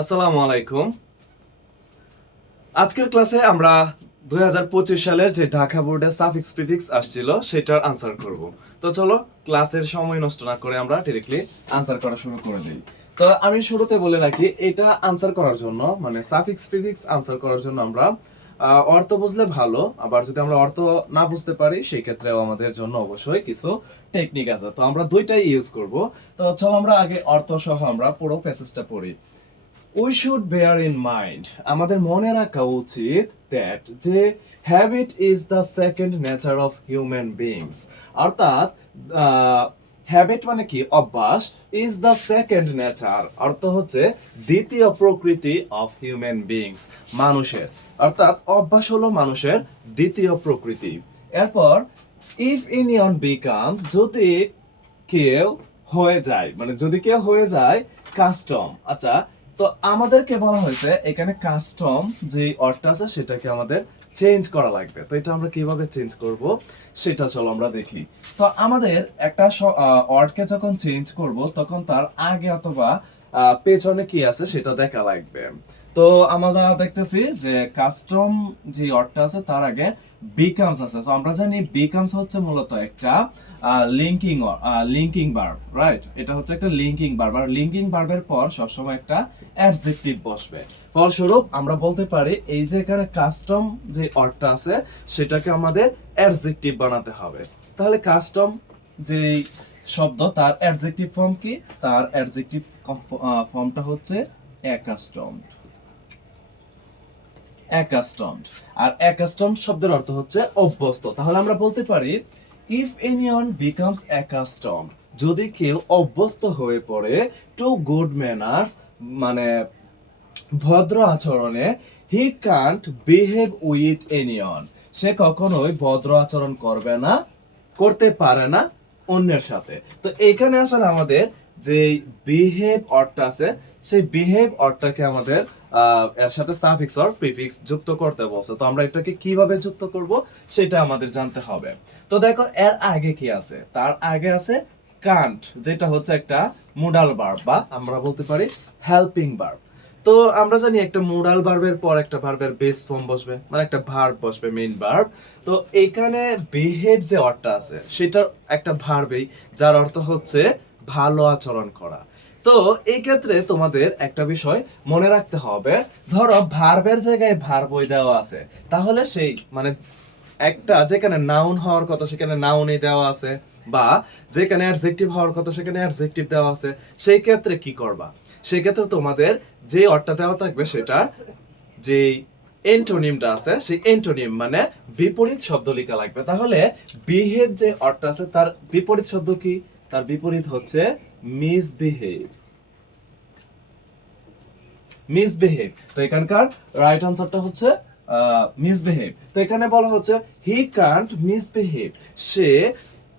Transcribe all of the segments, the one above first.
আসসালামু আলাইকুম। আজকের ক্লাসে আমরা দুই সালের যে ঢাকা বোর্ডে সাফিক্স প্রিফিক্স আসছিল, সেটার আনসার করব। তো চলো, ক্লাসের সময় নষ্ট না করে আমরা ডিরেক্টলি আনসার করা শুরু করে দিই। তো আমি শুরুতে বলে রাখি, এটা আনসার করার জন্য মানে সাফিক্স প্রিফিক্স আনসার করার জন্য আমরা অর্থ বুঝলে ভালো, আবার যদি আমরা অর্থ না বুঝতে পারি, সেই ক্ষেত্রেও আমাদের জন্য অবশ্যই কিছু টেকনিক আছে। তো আমরা দুইটাই ইউজ করব। তো চলো আমরা আগে অর্থ সহ আমরা পুরো প্যাসেজটা পড়ি। We should bear in mind আমাদের মনে রাখা উচিত দ্যাট যে habit is the second nature of human beings অর্থাৎ হ্যাবিট মানে কি? অভ্যাস ইজ দ্য সেকেন্ড নেচার অর্থ হচ্ছে দ্বিতীয় প্রকৃতি অফ হিউম্যান বিংস মানুষের। অর্থাৎ, অভ্যাস হলো মানুষের দ্বিতীয় প্রকৃতি। এরপর ইফ ইউনিয়ন বিকামস যদি কেউ হয়ে যায় মানে যদি কেউ হয়ে যায় কাস্টম আচ্ছা তো আমাদেরকে বলা হয়েছে এখানে কাস্টম যে অর্থ আছে সেটাকে আমাদের চেঞ্জ করা লাগবে। তো এটা আমরা কীভাবে চেঞ্জ করব সেটা চলো আমরা দেখি। তো আমাদের একটা ওয়ার্ডকে যখন চেঞ্জ করব, তখন তার আগে অথবা পেছনে কি আছে সেটা দেখা লাগবে। তো আমরা দেখতেছি যে কাস্টম যে অর্থটা আছে তার আগে বিকামস আছে। তো আমরা জানি বিকামস হচ্ছে মূলত একটা লিঙ্কিং লিঙ্কিং ভার্ব রাইট এটা হচ্ছে একটা লিঙ্কিং ভার্ব আর লিঙ্কিং ভার্বের পর সবসময় একটা অ্যাডজেক্টিভ বসবে। ফলস্বরূপ, আমরা বলতে পারি এই যে এখানে কাস্টম যে অর্থটা আছে, সেটাকে আমাদের অ্যাডজেক্টিভ বানাতে হবে। তাহলে কাস্টম যে শব্দ, তার অ্যাডজেক্টিভ ফর্ম কি? তার অ্যাডজেক্টিভ ফর্মটা হচ্ছে অ্যাকাস্টমড অ্যাকাস্টমড আর অ্যাকাস্টমড শব্দের অর্থ হচ্ছে অভ্যস্ত। তাহলে আমরা বলতে পারি ইফ এনিওয়ান বিকামস অ্যাকাস্টম যদি কেউ অভ্যস্ত হয়ে পড়ে টু গুড ম্যানার্স মানে ভদ্র আচরণে he can't behave with anyone সে কখনোই ভদ্র আচরণ করবে না, করতে পারে না অন্যের সাথে। তো এখানে আসলে আমাদের যে বিহেভ অর্থটা আছে, সেই বিহেভ অর্থটাকে আমাদের এর সাথে সাফিক্স অর প্রিফিক্স যুক্ত করতে বলছে। তো আমরা এটাকে কীভাবে যুক্ত করব সেটা আমাদের জানতে হবে। তো দেখো, এর আগে কি আছে? তার আগে আছে কান্ট যেটা হচ্ছে একটা মুডাল ভার্ব বা আমরা বলতে পারি হেল্পিং ভার্ব তো আমরা জানি একটা মোডাল ভার্বের পর একটা ভার্বের বেস ফর্ম বসবে মানে একটা ভার্ব বসবে মেইন ভার্ব তো এখানে বিহেভ যে অর্থটা আছে সেটা একটা ভার্বেই যার অর্থ হচ্ছে ভালো আচরণ করা। তো এই ক্ষেত্রে তোমাদের একটা বিষয় মনে রাখতে হবে। ধরো ভার্বের জায়গায় ভার্বই দেওয়া আছে। তাহলে সেই মানে একটা যেখানে নাউন হওয়ার কথা সেখানে নাউনই দেওয়া আছে বা যেখানে অ্যাডজেক্টিভ হওয়ার কথা সেখানে অ্যাডজেক্টিভ দেওয়া আছে, সেই ক্ষেত্রে কি করবা? সেই ক্ষেত্রে তোমাদের যে অর্থটা দেওয়া থাকবে সেটা যে এন্টোনিমটা আছে, সেই এন্টোনিম মানে বিপরীত শব্দ লেখা লাগবে। তাহলে বিহেভ যে অর্থ আছে তার বিপরীত শব্দ কি? তার বিপরীত হচ্ছে মিসবিহেভ মিসবিহেভ তো এখানকার রাইট আনসারটা হচ্ছে মিসবিহেভ তো এখানে বলা হচ্ছে হি কান্ট মিসবিহেভ সে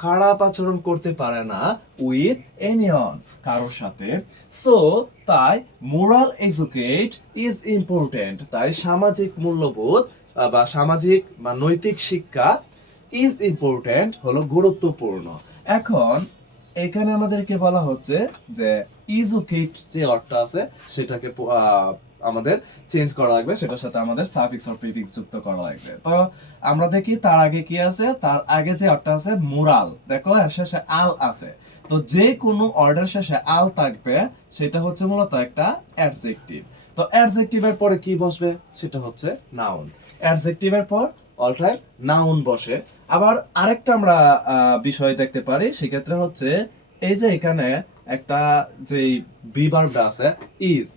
খারাপ আচরণ করতে পারে না উইথ এনিয়ন কারোর সাথে। সো তাই মোরাল এডুকেট ইজ ইম্পর্টেন্ট তাই সামাজিক মূল্যবোধ বা সামাজিক বা নৈতিক শিক্ষা ইজ ইম্পর্টেন্ট হলো গুরুত্বপূর্ণ। এখন এখানে আমাদেরকে বলা হচ্ছে যে ইজুকেট যে অর্থ আছে, সেটাকে আমাদের চেঞ্জ করা লাগবে, সেটার সাথে আমাদের সাফিক্স অর প্রিফিক্স যুক্ত করা লাগবে। তো আমরা দেখি তার আগে কি আছে? তার আগে যে অর্থ আছে মুরাল দেখো শেষে আল আছে। তো যে কোনো অর্ডার শেষে আল থাকবে, সেটা হচ্ছে মূলত একটা অ্যাডজেক্টিভ তো অ্যাডজেক্টিভের পরে কি বসবে? সেটা হচ্ছে নাউন অ্যাডজেক্টিভের পর অল টাইম নাউন বসে। আবার আরেকটা আমরা বিষয় দেখতে পারি, সেক্ষেত্রে হচ্ছে এই যে এখানে একটা যে বি ভার্বটা আছে ইজ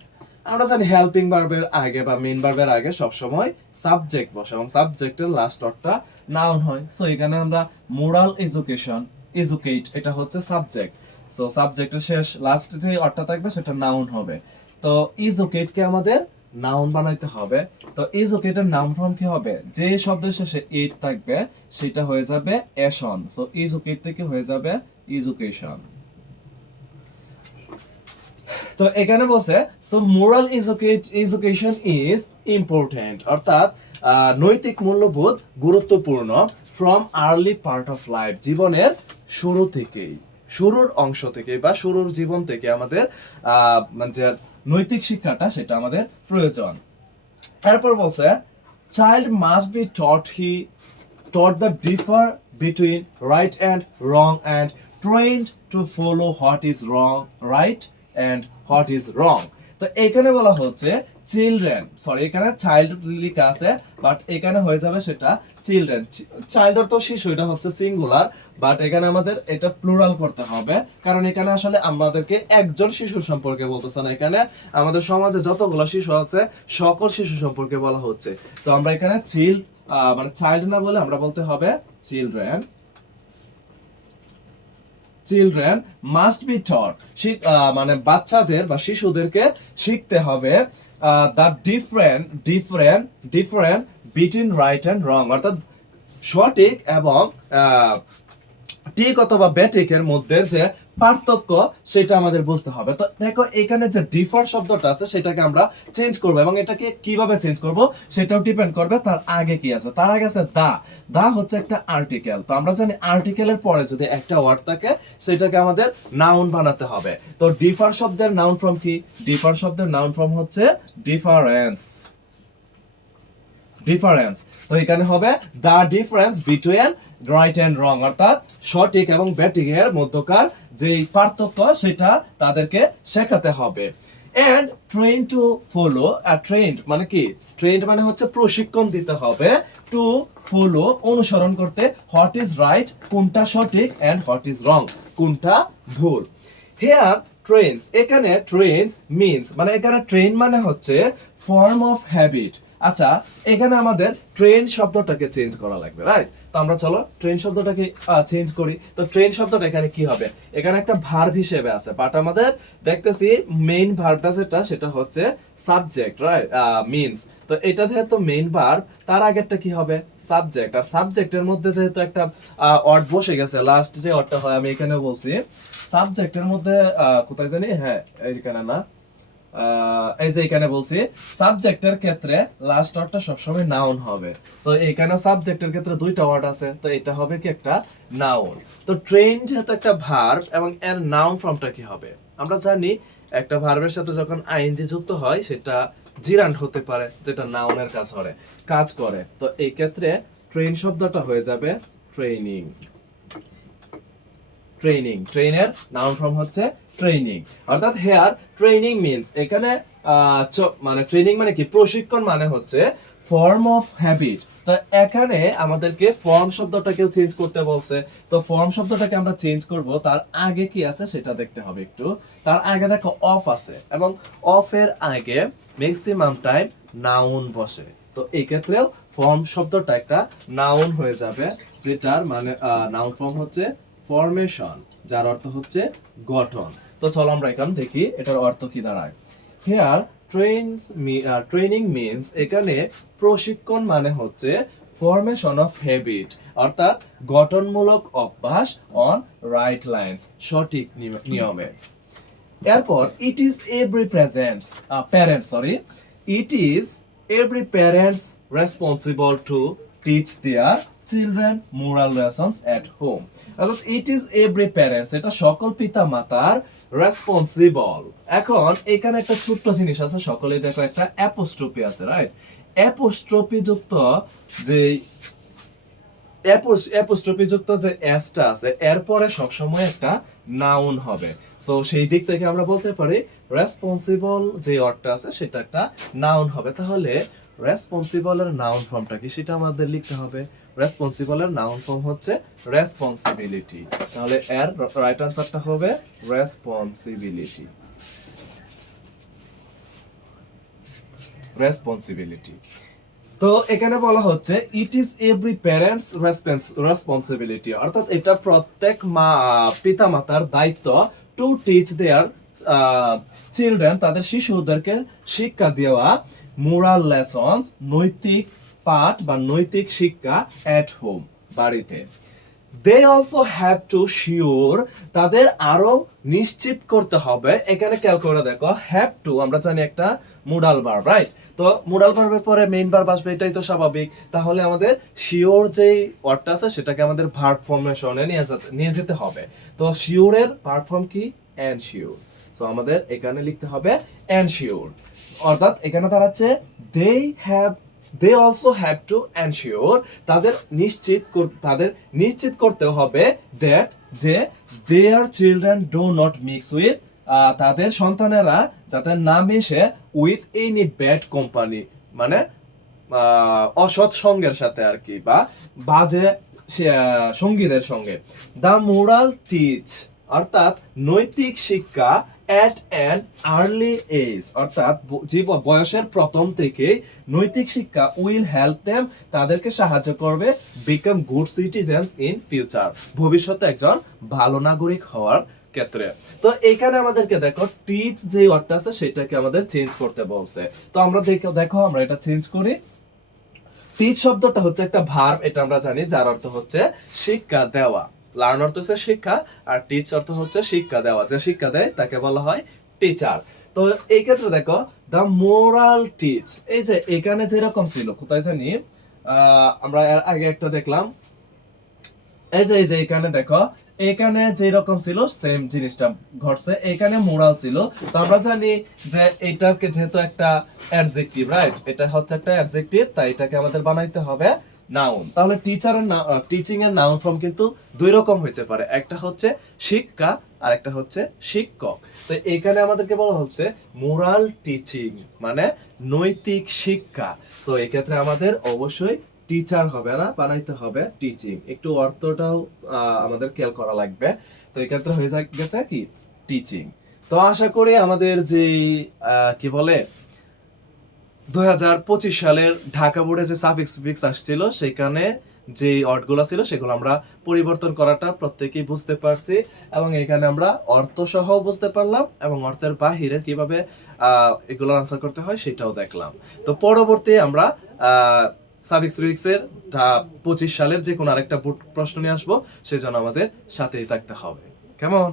আমরা জানি হেল্পিং ভার্বের আগে বা মেইন ভার্বের আগে সব সময় সাবজেক্ট বসে এবং সাবজেক্টের লাস্ট অর্থটা নাউন হয়। সো এখানে আমরা মোরাল এডুকেশন এডুকেট এটা হচ্ছে সাবজেক্ট সো সাবজেক্টের শেষ লাস্ট যে অর্থটা থাকবে, সেটা নাউন হবে। তো ইজুকেটকে আমাদের নাউন বানাইতে হবে। তো ইজুকেটের নাউন ফর্ম কি হবে? যে শব্দের শেষে এইট থাকবে সেটা হয়ে যাবে এশন সো ইজুকেট থেকে হয়ে যাবে ইজুকেশন তো এখানে বলছে so moral education is important অর্থাৎ নৈতিক মূল্যবোধ গুরুত্বপূর্ণ from early part of life জীবনের শুরু থেকেই। শুরুর অংশ থেকে বা শুরুর জীবন থেকে আমাদের আহ, মানে নৈতিক শিক্ষাটা সেটা আমাদের প্রয়োজন। তারপর বলছে child must be taught he taught the differ between right and wrong and trained to follow what is wrong right and what is wrong তো এখানে বলা হচ্ছে চিলড্রেন সরি এখানে চাইল্ড লেখা আছে বাট এখানে হয়ে যাবে সেটা চিলড্রেন চাইল্ডের তো শিশু, এটা হচ্ছে সিঙ্গুলার বাট এখানে আমাদের এটা প্লুরাল করতে হবে, কারণ এখানে আসলে আমাদেরকে একজন শিশু সম্পর্কে বলতেছে না এখানে। আমাদের সমাজে যতগুলো শিশু আছে, সকল শিশু সম্পর্কে বলা হচ্ছে। তো আমরা এখানে চিল মানে চাইল্ড না বলে আমরা বলতে হবে children children must be taught মানে বাচ্চাদের বা শিশুদেরকে শিখতে হবে। The different different different between right and wrong অর্থাৎ সঠিক এবং ঠিক অথবা ব্যাটিকের মধ্যে যে পার্থক্য সেটা আমাদের বুঝতে হবে। তো দেখো, এখানে যে ডিফার শব্দটা আছে, সেটাকে আমরা চেঞ্জ করব এবং এটাকে কীভাবে চেঞ্জ করব সেটাও ডিপেন্ড করবে, তার আগে কি আছে? তার আগে আছে দা। দা হচ্ছে একটা আর্টিকেল তো আমরা জানি আর্টিকেলের পরে যদি একটা ওয়ার্ড থাকে, সেটাকে আমাদের নাউন বানাতে হবে। তো ডিফার শব্দের নাউন ফর্ম কি? ডিফার শব্দের নাউন ফর্ম হচ্ছে ডিফারেন্স ডিফারেন্স তো এখানে হবে the difference between right and wrong অর্থাৎ সঠিক এবং ব্যাটিং এর মধ্যকার যে পার্থক্য সেটা তাদেরকে শেখাতে হবে। And train to follow trained মানে কি? ট্রেন্ড মানে হচ্ছে প্রশিক্ষণ দিতে হবে। টু ফলো অনুসরণ করতে হোয়াট ইজ রাইট কোনটা সঠিক এন্ড হোয়াট ইজ রং কোনটা ভুল। হেয়ার ট্রেন্স এখানে ট্রেন্স মিন্স মানে এখানে ট্রেন মানে হচ্ছে ফর্ম অফ হ্যাবিট আচ্ছা এখানে আমাদের ট্রেন শব্দটাকে চেঞ্জ করা লাগবে রাইট তো আমরা চলো ট্রেন শব্দটাকে চেঞ্জ করি। তো ট্রেন শব্দটা এখানে কি হবে? এখানে একটা ভার্ব হিসেবে আছে। বাট আমাদের দেখতেছি মেইন ভার্বটা যেটা, সেটা হচ্ছে সাবজেক্ট রাইট মিন্স তো এটা যেহেতু মেইন ভার্ব তার আগেরটা কি হবে? সাবজেক্ট আর সাবজেক্টের মধ্যে যেহেতু একটা অর্ড বসে গেছে লাস্ট যে অর্ডটা হয়, আমি এখানে বলছি। সাবজেক্টের মধ্যে কোথায় জানি? হ্যাঁ এইখানে না। এই যে এখানে বলছি সাবজেক্টের ক্ষেত্রে লাস্ট ওয়ার্ডটা সবসময় নাউন হবে। সো এখানে সাবজেক্টের ক্ষেত্রে দুইটা ওয়ার্ড আছে, তো এটা হবে কি একটা নাউন তো ট্রেন যেহেতু একটা ভার্ব এবং এর নাউন ফর্মটা কি হবে? আমরা জানি একটা ভার্বের সাথে যখন আইএনজি যুক্ত হয়, সেটা জিরান্ড হতে পারে, যেটা নাউনের কাজ করে কাজ করে। তো এই ক্ষেত্রে ট্রেন শব্দটা হয়ে যাবে ট্রেনিং ট্রেনিং ট্রেনের নাউন ফর্ম হচ্ছে ট্রেনিং অর্থাৎ হেয়ার ট্রেনিং মিন্স এখানে মানে ট্রেনিং মানে কি? প্রশিক্ষণ মানে হচ্ছে ফর্ম অফ হ্যাবিট তো এখানে আমাদেরকে ফর্ম শব্দটাকেও চেঞ্জ করতে বলছে। তো ফর্ম শব্দটাকে আমরা চেঞ্জ করব, তার আগে কি আছে সেটা দেখতে হবে একটু। তার আগে দেখো অফ আছে, এবং অফ এর আগে ম্যাক্সিমাম টাইম নাউন বসে। তো এই ক্ষেত্রেও ফর্ম শব্দটা একটা নাউন হয়ে যাবে, যেটার মানে নাউন ফর্ম হচ্ছে ফরমেশন যার অর্থ হচ্ছে গঠন। তো চলো আমরা এখান দেখি এটার অর্থ কি দাঁড়ায়। হেয়ার ট্রেনস ট্রেনিং মিন্স এখানে প্রশিক্ষণ মানে হচ্ছে ফরমেশন অফ হ্যাবিট অর্থাৎ গঠনমূলক অভ্যাস অন রাইট লাইন্স সঠিক নিয়ম- এরপর it is every presents parents sorry it is every parents responsible to teach their children moral lessons at home অর্থাৎ ইট ইজ এভরি প্যারেন্টস এটা সকল পিতা মাতার রেসপন্সিবল এখন এখানে একটা ছোট্ট জিনিস আছে, সকলেই দেখো, একটা অ্যাপোস্ট্রপি আছে রাইট অ্যাপোস্ট্রপি যুক্ত যে অ্যাপোস্ট্রপি যুক্ত যে এসটা আছে, এরপরে সবসময় একটা নাউন হবে। সো সেই দিক থেকে আমরা বলতে পারি রেসপন্সিবল যে অর্থটা আছে, সেটা একটা নাউন হবে। তাহলে রেসপন্সিবল এর নাউন ফর্মটা কি? সেটা আমাদের লিখতে হবে। রেসপন্সিবল এর নাউন ফর্ম হচ্ছে রেসপন্সিবিলিটি তাহলে এর রাইট আনসারটা হবে রেসপন্সিবিলিটি রেসপন্সিবিলিটি তো এখানে বলা হচ্ছে it is every parents responsibility অর্থাৎ এটা প্রত্যেক মা পিতা মাতার দায়িত্ব টু টিচ দেয়ার চিলড্রেন তাদের শিশুদেরকে শিক্ষা দেওয়া মোরাল লেসনস নৈতিক পাঠ বা নৈতিক শিক্ষা এট হোম বাড়িতে। They also have to sure তাদের আরও নিশ্চিত করতে হবে। এখানে খেয়াল করে দেখো হ্যাভ টু আমরা জানি একটা মুডাল ভার্ব রাইট তো মুডাল ভার্বের পরে মেইন ভার্ব আসবে, এটাই তো স্বাভাবিক। তাহলে আমাদের শিওর যে ওয়ার্ডটা আছে, সেটাকে আমাদের ভার্ব ফর্মেশনে নিয়ে যেতে নিয়ে যেতে হবে। তো শিওরের ভার্ব ফর্ম কি? এন্ড শিওর সো আমাদের এখানে লিখতে হবে এনশিওর অর্থাৎ এখানে দাঁড়াচ্ছে they have they also have to ensure তাদের নিশ্চিত তাদের নিশ্চিত করতে হবে দ্যাট যে their children do not mix with তাদের সন্তানেরা যাতে না মিশে উইথ এনি ব্যাড কোম্পানি মানে অসৎ সঙ্গের সাথে আর কি বা বাজে সঙ্গীদের সঙ্গে। দ্য মোরাল টিচ অর্থাৎ নৈতিক শিক্ষা অ্যাট অ্যান আর্লি এজ অর্থাৎ জীব- বয়সের প্রথম থেকে নৈতিক শিক্ষা উইল হেল্প দেম তাদেরকে সাহায্য করবে become good citizens in future ভবিষ্যতে একজন ভালো নাগরিক হওয়ার ক্ষেত্রে। তো এখানে আমাদেরকে দেখো টিচ যে ওয়ার্ডটা আছে, সেটাকে আমাদের চেঞ্জ করতে বলছে। তো আমরা দেখো দেখো, আমরা এটা চেঞ্জ করি। টিচ শব্দটা হচ্ছে একটা ভার্ব এটা আমরা জানি, যার অর্থ হচ্ছে শিক্ষা দেওয়া। লার্ন অর্থ হচ্ছে শিক্ষা, আর টিচ অর্থ হচ্ছে শিক্ষা দেওয়া। যে শিক্ষা দেয়, তাকে বলা হয় টিচার তো এই ক্ষেত্রে দেখো দ্য মোরাল টিচ এই যে এখানে যেরকম ছিল, কোথায় জানি আমরা আগে একটা দেখলাম। এই যে এই যে এখানে দেখো, এখানে যেরকম ছিল সেম জিনিসটা ঘটছে। এখানে মোরাল ছিল। তো আমরা জানি যে এটাকে যেহেতু একটা অ্যাডজেক্টিভ রাইট এটা হচ্ছে একটা অ্যাডজেক্টিভ তাই এটাকে আমাদের বানাইতে হবে নাউন। তাহলে টিচারের টিচিং এর নাউন ফর্ম কিন্তু দুই রকম হইতে পারে। একটা হচ্ছে শিক্ষা, আর একটা হচ্ছে শিক্ষক। তো এখানে আমাদেরকে বলা হচ্ছে মোরাল টিচিং মানে নৈতিক শিক্ষা। সো এই ক্ষেত্রে আমাদের অবশ্যই টিচার হবে না, বানাইতে হবে টিচিং একটু অর্থটাও আমাদের খেয়াল করা লাগবে। তো এই ক্ষেত্রে হয়ে গেছে কি? টিচিং তো আশা করি আমাদের যে কি বলে? দুই হাজার পঁচিশ সালের ঢাকা বোর্ডে যে সাফিক্স ফিক্স আসছিল, সেখানে যে অর্থগুলো ছিল, সেগুলো আমরা পরিবর্তন করাটা প্রত্যেকেই বুঝতে পারছি এবং এখানে আমরা অর্থ সহ বুঝতে পারলাম এবং অর্থের বাহিরে কীভাবে এগুলো আনসার করতে হয় সেটাও দেখলাম। তো পরবর্তী আমরা সাফিক্স ফিক্সের পঁচিশ সালের যে কোনো আরেকটা প্রশ্ন নিয়ে আসব, সেজন্য আমাদের সাথেই থাকতে হবে। কেমন?